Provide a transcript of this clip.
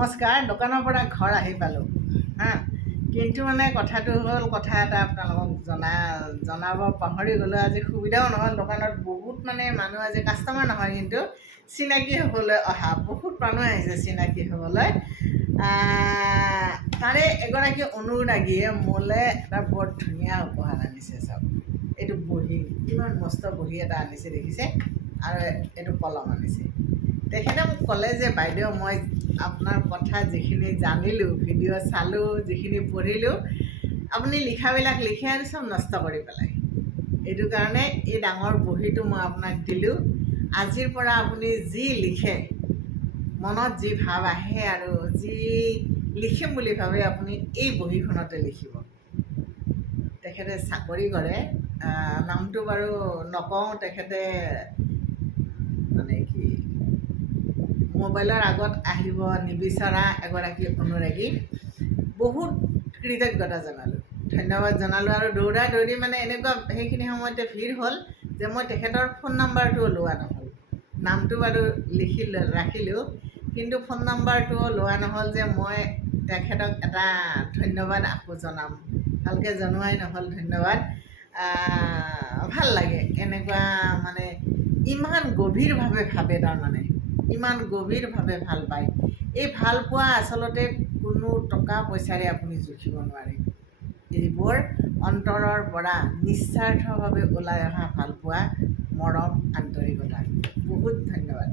নমস্কাৰ। দোকানৰ পৰা ঘৰ আহি পালোঁ হা, কিন্তু মানে কথাটো হ'ল কথা এটা আপোনালোকক জনাব পাহৰি গ'লোঁ। আজি সুবিধাও নহ'ল। দোকানত বহুত মানে মানুহ আজি কাষ্টমাৰ নহয়, কিন্তু চিনাকি হ'বলৈ অহা বহুত মানুহ আহিছে চিনাকি হ'বলৈ। তাৰে এগৰাকী অনুৰাগীয়ে মোলৈ এটা বৰ ধুনীয়া উপহাৰ আনিছে। চাওক, এইটো বহী, কিমান মস্ত বহী এটা আনিছে দেখিছে, আৰু এইটো কলম আনিছে। তেখেতে মোক ক'লে যে বাইদেউ, মই আপোনাৰ কথা যিখিনি জানিলোঁ, ভিডিঅ' চালোঁ, যিখিনি পঢ়িলোঁ, আপুনি লিখাবিলাক লিখি আনি চব নষ্ট কৰি পেলায়। এইটো কাৰণে এই ডাঙৰ বহীটো মই আপোনাক দিলোঁ। আজিৰ পৰা আপুনি যি লিখে, মনত যি ভাৱ আহে আৰু যি লিখিম বুলি ভাবে, আপুনি এই বহীখনতে লিখিব। তেখেতে চাকৰি কৰে, নামটো বাৰু নকওঁ। তেখেতে মানে কি, মোবাইলৰ আগত আহিব নিবিচৰা এগৰাকী অনুৰাগী। বহুত কৃতজ্ঞতা জনালোঁ, ধন্যবাদ জনালোঁ। আৰু দৌৰা দৌৰি মানে এনেকুৱা সেইখিনি সময়তে ভিৰ হ'ল যে মই তেখেতৰ ফোন নাম্বাৰটোও লোৱা নহ'ল। নামটো বাৰু ৰাখিলোঁ, কিন্তু ফোন নাম্বাৰটোও লোৱা নহ'ল যে মই তেখেতক এটা ধন্যবাদ আকৌ জনাম। ভালকৈ জনোৱাই নহ'ল ধন্যবাদ। ভাল লাগে এনেকুৱা, মানে ইমান গভীৰভাৱে ভাবে, তাৰমানে ইমান গভীৰভাৱে ভাল পায়। এই ভাল পোৱা আচলতে কোনো টকা পইচাৰে আপুনি জুখিব নোৱাৰে। এইবোৰ অন্তৰৰ পৰা নিস্বাৰ্থভাৱে ওলাই অহা ভাল পোৱা, মৰম, আন্তৰিকতা। বহুত ধন্যবাদ।